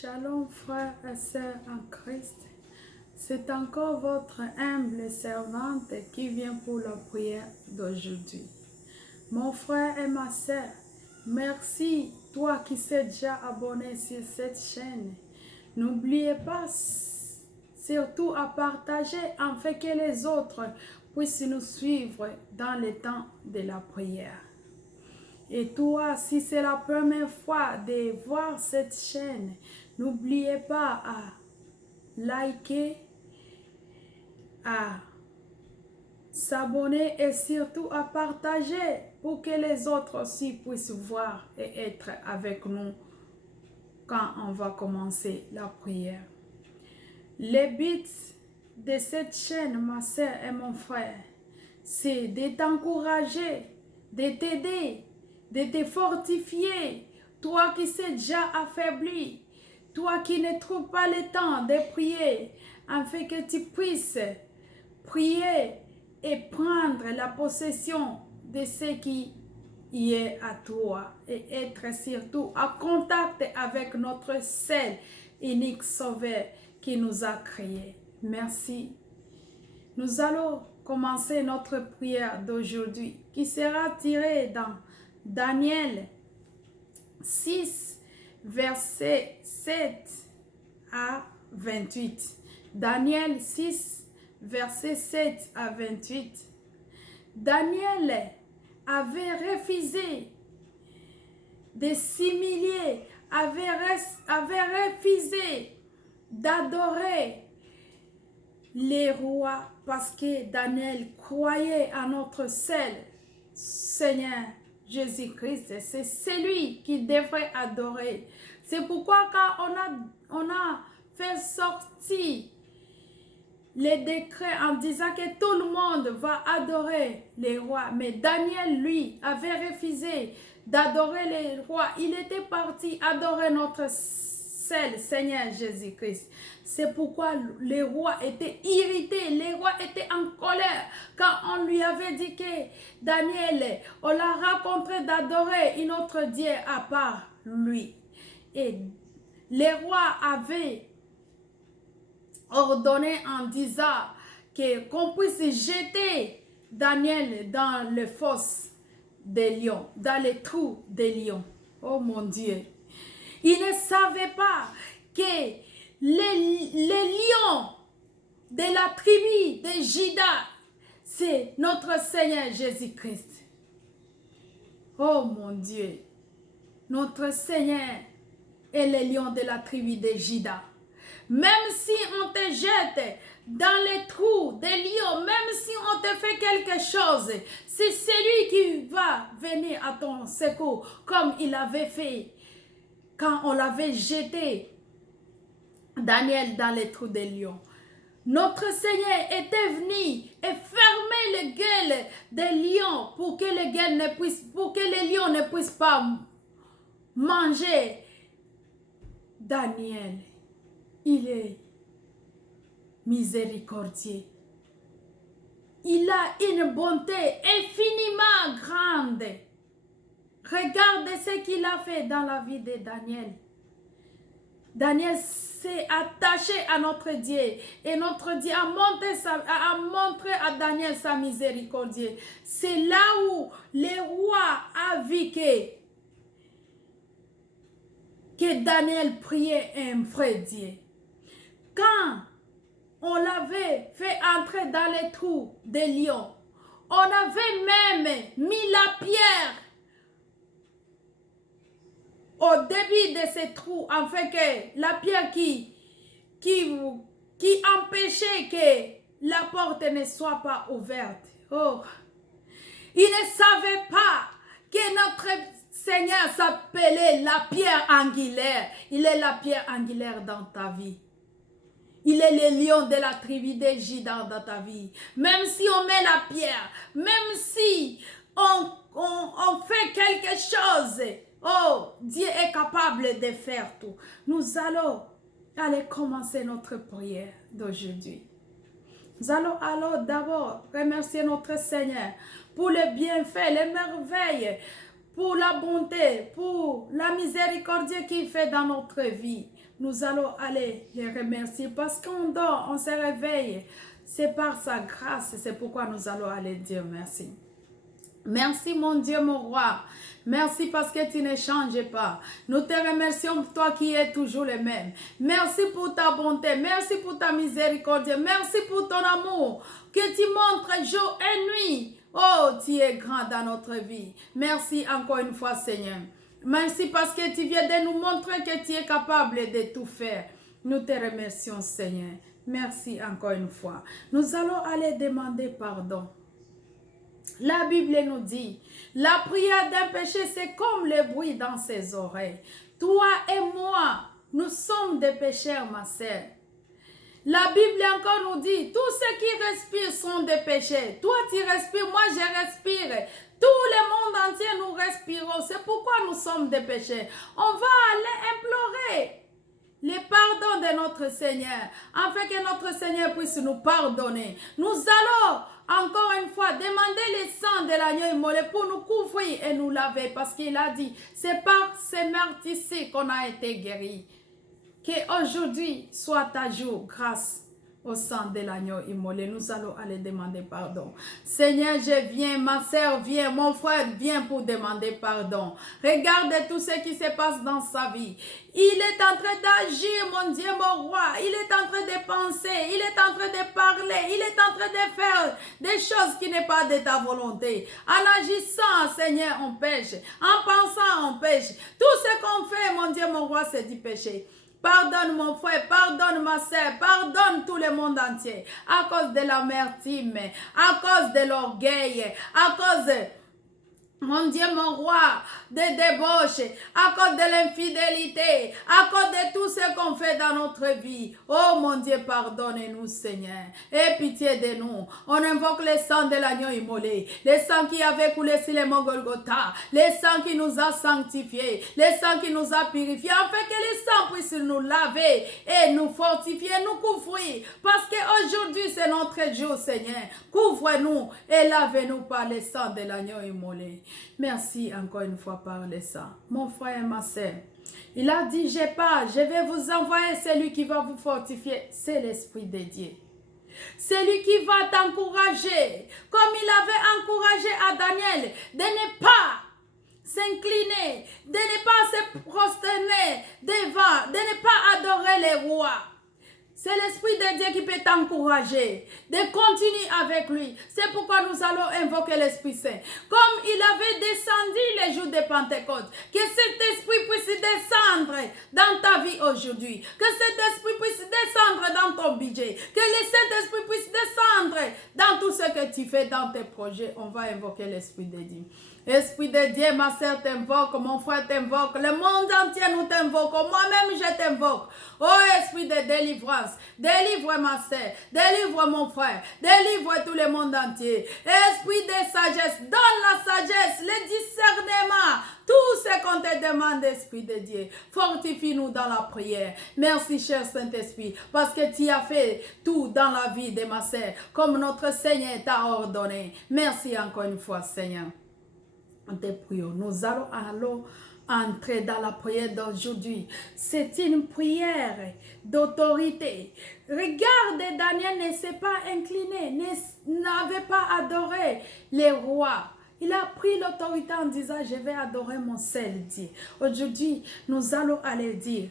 Shalom frères et sœurs en Christ, c'est encore votre humble servante qui vient pour la prière d'aujourd'hui. Mon frère et ma sœur, merci toi qui s'es déjà abonné sur cette chaîne. N'oubliez pas surtout à partager afin que les autres puissent nous suivre dans le temps de la prière. Et toi, si c'est la première fois de voir cette chaîne, n'oubliez pas à liker, à s'abonner et surtout à partager pour que les autres aussi puissent voir et être avec nous quand on va commencer la prière. Le but de cette chaîne, ma soeur et mon frère, c'est de t'encourager, de t'aider, de te fortifier, toi qui s'es déjà affaibli, toi qui ne trouves pas le temps de prier, afin que tu puisses prier et prendre la possession de ce qui y est à toi et être surtout en contact avec notre seul unique Sauveur qui nous a créés. Merci. Nous allons commencer notre prière d'aujourd'hui qui sera tirée dans Daniel 6, versets 7 à 28. Daniel 6, versets 7 à 28. Daniel avait refusé de s'humilier, avait refusé d'adorer les rois parce que Daniel croyait à notre seul Seigneur Jésus-Christ. C'est celui qui devrait adorer. C'est pourquoi quand on a fait sortir les décrets en disant que tout le monde va adorer les rois, mais Daniel, lui, avait refusé d'adorer les rois. Il était parti adorer notre seul Seigneur Jésus-Christ. C'est pourquoi les rois étaient irrités, les rois étaient en colère quand on lui avait dit que Daniel, on l'a rencontré d'adorer un autre Dieu à part lui. Et les rois avaient ordonné en disant qu'on puisse jeter Daniel dans le fosse des lions, dans les trous des lions. Oh mon Dieu! Ils ne savaient pas que les lions de la tribu de Juda, c'est notre Seigneur Jésus-Christ. Oh mon Dieu! Notre Seigneur est le lion de la tribu de Juda. Même si on te jette dans les trous des lions, même si on te fait quelque chose, c'est celui qui va venir à ton secours, comme il avait fait quand on l'avait jeté Daniel dans les trous des lions. Notre Seigneur était venu et fermé les gueules des lions pour que les lions ne puissent pas manger Daniel. Il est miséricordieux. Il a une bonté infiniment grande. Regardez ce qu'il a fait dans la vie de Daniel. Daniel s'est attaché à notre Dieu et notre Dieu a montré à Daniel sa miséricorde. C'est là où le roi a vu que Daniel priait un vrai Dieu. Quand on l'avait fait entrer dans les trous des lions, on avait même mis la pierre au début de ces trous, afin que la pierre qui empêchait que la porte ne soit pas ouverte. Oh, il ne savait pas que notre Seigneur s'appelait la pierre angulaire. Il est la pierre angulaire dans ta vie. Il est le lion de la tribu de Juda dans ta vie. Même si on met la pierre, même si on fait quelque chose, oh, Dieu est capable de faire tout. Nous allons aller commencer notre prière d'aujourd'hui. Nous allons alors d'abord remercier notre Seigneur pour le bienfait, les merveilles, pour la bonté, pour la miséricorde qu'il fait dans notre vie. nous allons aller les remercier parce qu'on dort, on se réveille. C'est par sa grâce, c'est pourquoi nous allons aller dire merci. Merci mon Dieu, mon roi. Merci parce que tu ne changes pas. Nous te remercions, toi qui es toujours le même. Merci pour ta bonté. Merci pour ta miséricorde. Merci pour ton amour que tu montres jour et nuit. Oh, tu es grand dans notre vie. Merci encore une fois, Seigneur. Merci parce que tu viens de nous montrer que tu es capable de tout faire. Nous te remercions, Seigneur. Merci encore une fois. Nous allons aller demander pardon. La Bible nous dit, la prière d'un péché, c'est comme le bruit dans ses oreilles. Toi et moi, nous sommes des pécheurs, ma sœur. La Bible encore nous dit, tous ceux qui respirent sont des péchés. Toi, tu respires, moi, je respire. Tout le monde entier, nous respirons. C'est pourquoi nous sommes des péchés. On va aller implorer le pardon de notre Seigneur, afin que notre Seigneur puisse nous pardonner. Nous allons encore une fois demander le sang de l'agneau immolé pour nous couvrir et nous laver, parce qu'il a dit, c'est par ces meurtres ici qu'on a été guéris. Qu'aujourd'hui soit à jour grâce au sang de l'agneau immolé. Nous allons aller demander pardon. Seigneur, je viens, ma sœur vient, mon frère vient pour demander pardon. Regarde tout ce qui se passe dans sa vie. Il est en train d'agir, mon Dieu, mon roi. Il est en train de penser, il est en train de parler, il est en train de faire des choses qui n'est pas de ta volonté. En agissant, Seigneur, on pêche. En pensant, on pêche. Tout ce qu'on fait, mon Dieu, mon roi, c'est du péché. Pardonne mon frère, pardonne ma soeur, pardonne tout le monde entier à cause de l'amertume, à cause de l'orgueil, à cause, mon Dieu, mon roi, des débauches, à cause de l'infidélité, à cause de tout ce qu'on fait dans notre vie. Oh mon Dieu, pardonne-nous, Seigneur. Aie pitié de nous. On invoque le sang de l'agneau immolé, le sang qui avait coulé sur le mont Golgotha, le sang qui nous a sanctifiés, le sang qui nous a purifiés, afin que le sang puisse nous laver et nous fortifier, nous couvrir. Parce qu'aujourd'hui, c'est notre jour, Seigneur. Couvre-nous et lave-nous par le sang de l'agneau immolé. Merci encore une fois par le sang. Mon frère et ma sœur, il a dit, je vais vous envoyer celui qui va vous fortifier. C'est l'Esprit de Dieu. Celui qui va t'encourager, comme il avait encouragé à Daniel, de ne pas s'incliner, de ne pas se prosterner devant, de ne pas adorer les rois. C'est l'Esprit de Dieu qui peut t'encourager de continuer avec lui. C'est pourquoi nous allons invoquer l'Esprit Saint. Comme il avait descendu les jours de Pentecôte, que cet Esprit puisse descendre dans ta vie aujourd'hui. Que cet Esprit puisse descendre dans ton budget. Que cet Esprit puisse descendre dans tout ce que tu fais dans tes projets. On va invoquer l'Esprit de Dieu. Esprit de Dieu, ma sœur t'invoque, mon frère t'invoque, le monde entier nous t'invoque, moi-même je t'invoque. Oh Esprit de délivrance, délivre ma sœur, délivre mon frère, délivre tout le monde entier. Esprit de sagesse, donne la sagesse, le discernement, tout ce qu'on te demande, Esprit de Dieu. Fortifie-nous dans la prière. Merci, cher Saint-Esprit, parce que tu as fait tout dans la vie de ma sœur, comme notre Seigneur t'a ordonné. Merci encore une fois, Seigneur. On te prie, nous allons entrer dans la prière d'aujourd'hui. C'est une prière d'autorité. Regarde, Daniel ne s'est pas incliné, n'avait pas adoré les rois. Il a pris l'autorité en disant, je vais adorer mon seul Dieu. Aujourd'hui, nous allons aller dire,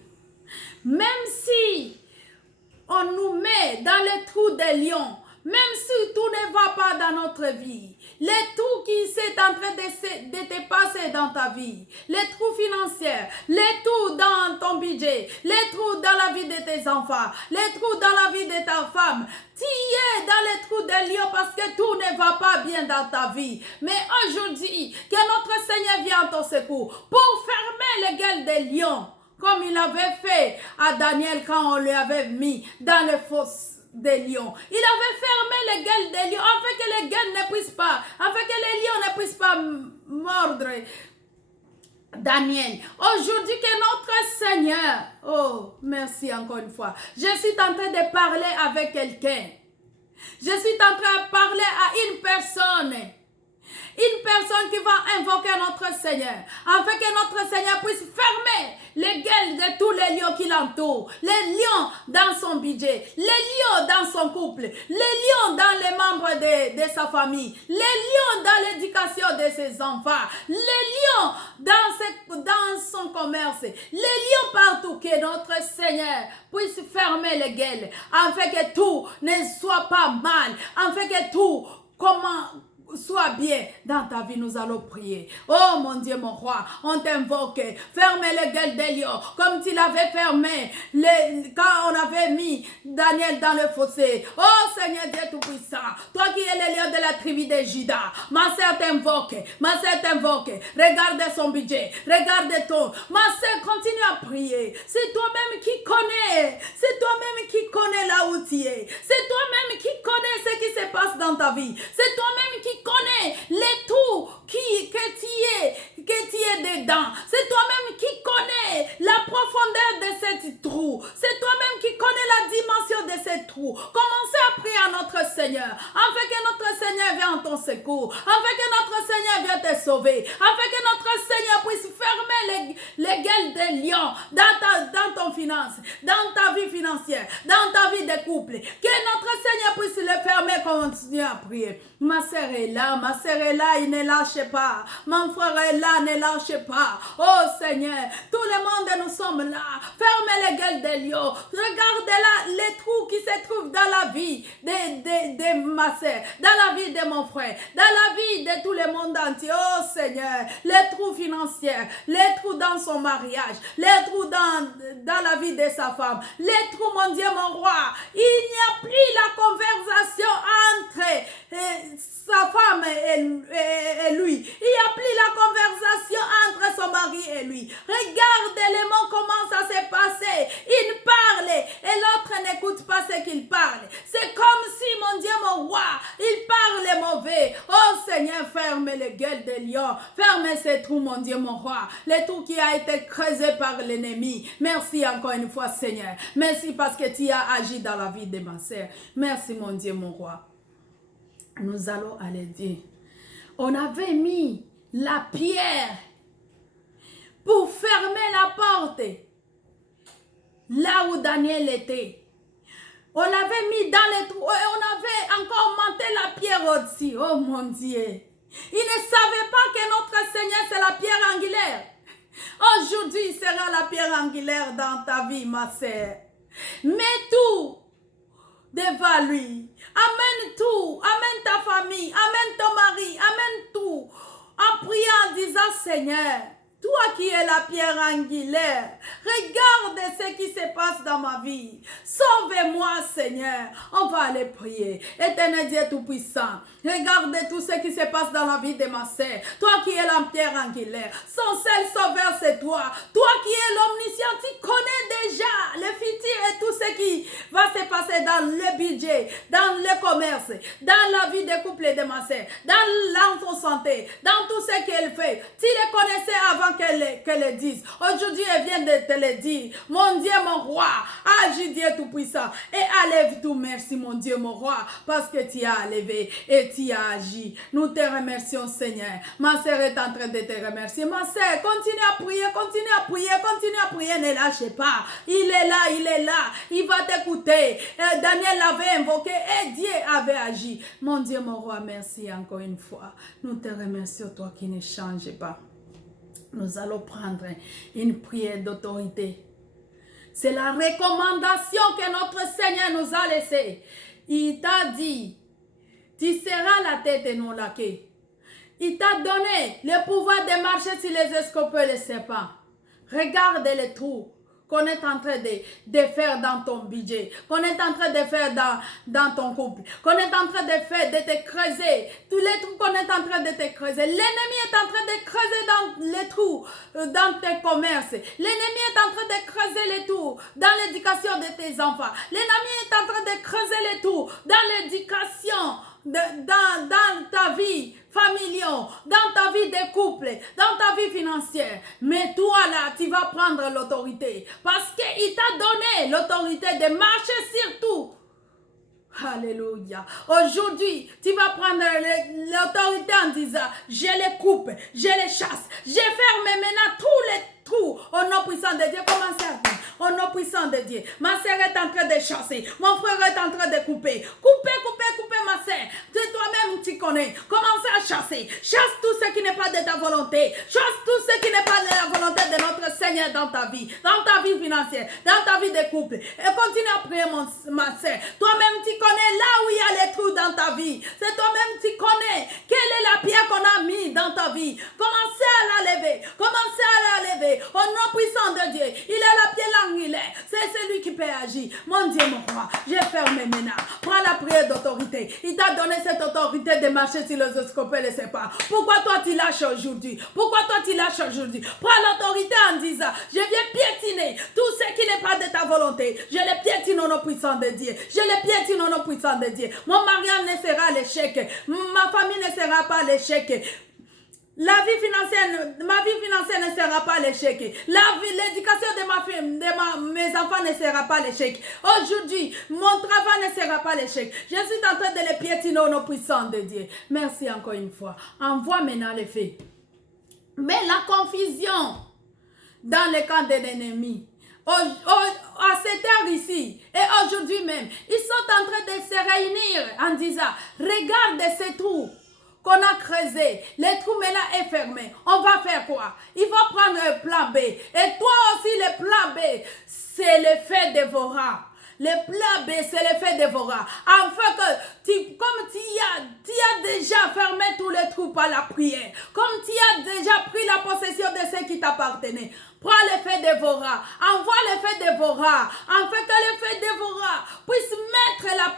même si on nous met dans les trous des lions, même si tout ne va pas dans notre vie, les trous qui sont en train de te passer dans ta vie, les trous financiers, les trous dans ton budget, les trous dans la vie de tes enfants, les trous dans la vie de ta femme, tu es dans les trous des lions parce que tout ne va pas bien dans ta vie. Mais aujourd'hui, que notre Seigneur vienne en ton secours pour fermer les gueules des lions, comme il avait fait à Daniel quand on lui avait mis dans les fosses des lions. Il avait fermé les gueules des lions afin que les gueules ne puissent pas, afin que les lions ne puissent pas mordre Daniel. Aujourd'hui que notre Seigneur, oh merci encore une fois, je suis en train de parler avec quelqu'un. Je suis en train de parler à une personne. Une personne qui va invoquer notre Seigneur, afin que notre Seigneur puisse fermer les gueules de tous les les lions qui l'entourent, les lions dans son budget, les lions dans son couple, les lions dans les membres de sa famille, les lions dans l'éducation de ses enfants, les lions dans son commerce, les lions partout, que notre Seigneur puisse fermer les gueules, afin que tout ne soit pas mal, afin que tout soit bien dans ta vie. Nous allons prier. Oh mon Dieu, mon roi, on t'invoque. Ferme les gueules des lions comme tu l'avais fermé quand on avait mis Daniel dans le fossé. Oh Seigneur Dieu Tout-Puissant, toi qui es le lion de la tribu de Juda, ma sœur t'invoque. Regarde son budget, regarde ton. Ma sœur, continue à prier. C'est toi-même qui connais. C'est toi-même qui connais là où tu es. C'est toi-même qui connais ce qui se passe dans ta vie. C'est toi-même qui connais les trous que tu es dedans. C'est toi-même qui connais la profondeur de ces trous. C'est toi-même qui connais la dimension de ces trous. Commencez à prier à notre Seigneur, afin que notre Seigneur vienne en ton secours, afin que notre Seigneur vienne te sauver, afin que notre Seigneur puisse fermer les gueules des lions dans ton finance, dans ta vie financière, dans ta vie de couple. Que notre Seigneur puisse le fermer. Continue à prier. Ma sœur est là, il ne lâche pas. Mon frère est là, ne lâche pas. Oh Seigneur, tout le monde, nous sommes là. Fermez les gueules des lions. Regardez là les trous qui se trouvent dans la vie de ma sœur, dans la vie de mon frère, dans la vie de tout le monde entier. Oh Seigneur, les trous financiers, les trous dans son mariage, les trous dans la vie de sa femme, les trous, mon Dieu, mon roi. Il n'y a plus la conversation entre sa femme et lui. Il n'y a plus la conversation entre son mari et lui. Regarde les mots, comment ça s'est passé. Il parle et l'autre n'écoute pas ce qu'il parle. C'est comme si, mon Dieu, mon roi, il parle mauvais. Oh Seigneur, ferme les gueules des lions. Ferme ces trous, mon Dieu, mon roi. Les trous qui a été creusés par l'ennemi. Merci encore une fois, Seigneur. Merci parce que tu as agi dans la vie de ma sœur. Merci, mon Dieu, mon roi. Nous allons aller dire, on avait mis la pierre pour fermer la porte là où Daniel était. On l'avait mis dans les trous et on avait encore monté la pierre au-dessus. Oh mon Dieu. Il ne savait pas que notre Seigneur c'est la pierre angulaire. Aujourd'hui, il sera la pierre angulaire dans ta vie, ma sœur. Mets tout devant lui. Amène tout. Amène ta famille. Amène ton mari. Amène tout. En priant, en disant, Seigneur, toi qui es la pierre angulaire, regarde ce qui se passe dans ma vie. Sauve-moi, Seigneur. On va aller prier. Éternel Dieu Tout-Puissant, regarde tout ce qui se passe dans la vie de ma sœur. Toi qui es la pierre angulaire, son seul sauveur, c'est toi. Toi qui es l'omniscient, tu connais déjà le futur et tout ce qui va se passer dans le budget, dans le commerce, dans la vie de couple de ma sœur, dans son santé, dans tout ce qu'elle fait. Tu le connaissais avant qu'elle le dise. Aujourd'hui, elle vient de te le dire. Mon Dieu, mon roi, agis Dieu Tout-Puissant et enlève tout. Merci, mon Dieu, mon roi, parce que tu as levé et tu as agi. Nous te remercions, Seigneur. Ma sœur est en train de te remercier. Ma sœur, continue à prier, continue à prier, continue à prier. Ne lâchez pas. Il est là, il est là. Il va t'écouter. Daniel l'avait invoqué et Dieu avait agi. Mon Dieu, mon roi, merci encore une fois. Nous te remercions, toi qui ne changes pas. Nous allons prendre une prière d'autorité. C'est la recommandation que notre Seigneur nous a laissée. Il t'a dit, tu seras la tête et non la queue. Il t'a donné le pouvoir de marcher sur les escorpions et les serpents. Regarde les trous qu'on est en train de faire dans ton budget, qu'on est en train de faire dans ton couple, qu'on est en train de faire, de te creuser, tous les trous qu'on est en train de te creuser. L'ennemi est en train de creuser dans les trous, dans tes commerces. L'ennemi est en train de creuser les trous dans l'éducation de tes enfants. L'ennemi est en train de creuser les trous dans l'éducation, dans ta vie familiale, dans ta vie de couple, dans ta vie financière. Mais toi là, tu vas prendre l'autorité parce qu'il t'a donné l'autorité de marcher sur tout. Alléluia. Aujourd'hui, tu vas prendre l'autorité en disant, je les coupe, je les chasse, je ferme maintenant tous les trous au nom puissant de Dieu. Commencez à faire. Au puissant de Dieu. Ma sœur est en train de chasser. Mon frère est en train de couper. Couper, ma sœur. Toi-même, tu connais. Commencez à chasser. Chasse tout ce qui n'est pas de ta volonté. Chasse tout ce qui n'est pas de la volonté de notre Seigneur dans ta vie financière, dans ta vie de couple. Et continue à prier, ma sœur. Toi-même, tu connais là où il y a les trous dans ta vie. C'est toi-même, tu connais quelle est la pierre qu'on a mis dans ta vie. Commencez à la lever. Commencez à la lever. Au nom puissant de Dieu. Il est la pierre l'angulaire. C'est celui qui peut agir. Mon Dieu, mon roi, j'ai fermé maintenant. Prends la prière d'autorité. Il t'a donné cette autorité de marcher sur les oscopes et les sépares. Pourquoi toi tu lâches aujourd'hui? Pourquoi toi tu lâches aujourd'hui? Prends l'autorité en disant, je viens piétiner tout ce qui n'est pas de ta volonté. Je le piétine au nom puissant de Dieu. Je le piétine au nom puissant de Dieu. Mon mariage ne sera l'échec. Ma famille ne sera pas l'échec. Ma vie financière ne sera pas l'échec. L'éducation de mes enfants ne sera pas l'échec. Aujourd'hui, mon travail ne sera pas l'échec. Je suis en train de les piétiner au nom puissant de Dieu. Merci encore une fois. Envoie maintenant les faits. Mais la confusion dans le camp de l'ennemi. À cette heure ici, et aujourd'hui même, ils sont en train de se réunir en disant, regarde ces trous qu'on a creusé, les trous maintenant est fermé. On va faire quoi? Il faut prendre un plan B. Et toi aussi, le plan B, c'est le fait dévorant. Le plan B, c'est le fait dévorant. Afin que, comme tu as déjà fermé tous les trous par la prière, comme tu as déjà pris la possession de ce qui t'appartenait, prends le fait dévorant. Envoie le fait dévorant. Afin que le fait dévorant puisse mettre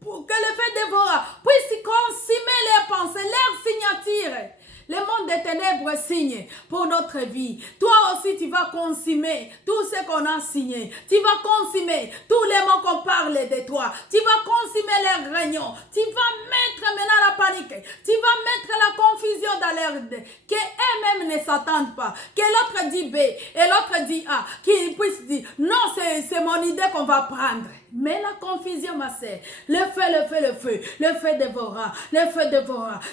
pour que le fait dévorant puisse consumer leurs pensées, leurs signatures. Le monde des ténèbres signe pour notre vie. Toi aussi, tu vas consumer tout ce qu'on a signé. Tu vas consumer tous les mots qu'on parle de toi. Tu vas consumer les réunions. Tu vas mettre maintenant la panique. Tu vas mettre la confusion dans l'air. Qu'eux-mêmes ne s'attendent pas. Que l'autre dit B et l'autre dit A. Qu'ils puissent dire, non, c'est mon idée qu'on va prendre. Mais la confusion, ma sœur, le feu dévorant,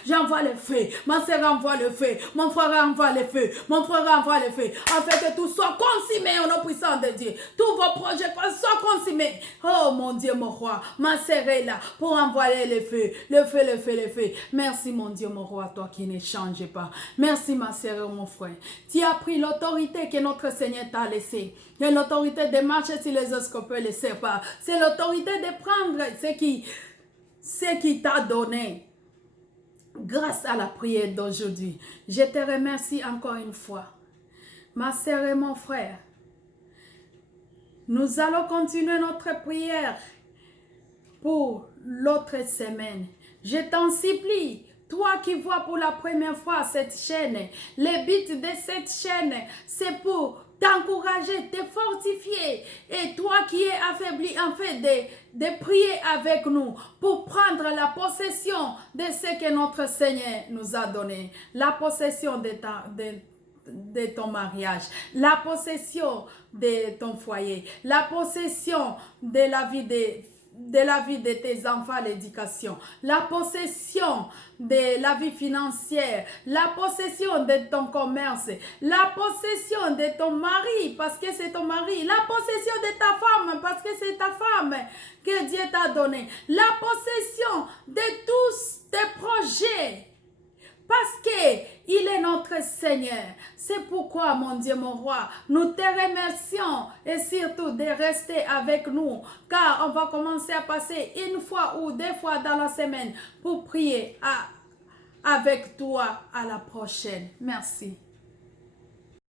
j'envoie le feu, ma sœur envoie le feu, mon frère envoie le feu, afin que tout soit consumé au nom puissant de Dieu, tous vos projets soient consumés. Oh mon Dieu, mon roi, ma sœur est là pour envoyer le feu, merci mon Dieu, mon roi, toi qui ne changes pas, merci ma sœur et mon frère, tu as pris l'autorité que notre Seigneur t'a laissée, et l'autorité de marcher sur les oscopes et les sépares. C'est l'autorité de prendre ce qui t'a donné grâce à la prière d'aujourd'hui. Je te remercie encore une fois. Ma sœur et mon frère, nous allons continuer notre prière pour l'autre semaine. Je t'en supplie, toi qui vois pour la première fois cette chaîne, le but de cette chaîne, c'est pour t'encourager, te fortifier, et toi qui es affaibli, en fait, de prier avec nous pour prendre la possession de ce que notre Seigneur nous a donné, la possession de ton mariage, la possession de ton foyer, la possession de la vie de tes enfants, l'éducation, la possession de la vie financière, la possession de ton commerce, la possession de ton mari, parce que c'est ton mari, la possession de ta femme, parce que c'est ta femme que Dieu t'a donné, la possession de tous tes projets, parce qu'il est notre Seigneur. C'est pourquoi, mon Dieu, mon roi, nous te remercions et surtout de rester avec nous, car on va commencer à passer une fois ou deux fois dans la semaine pour prier avec toi à la prochaine. Merci.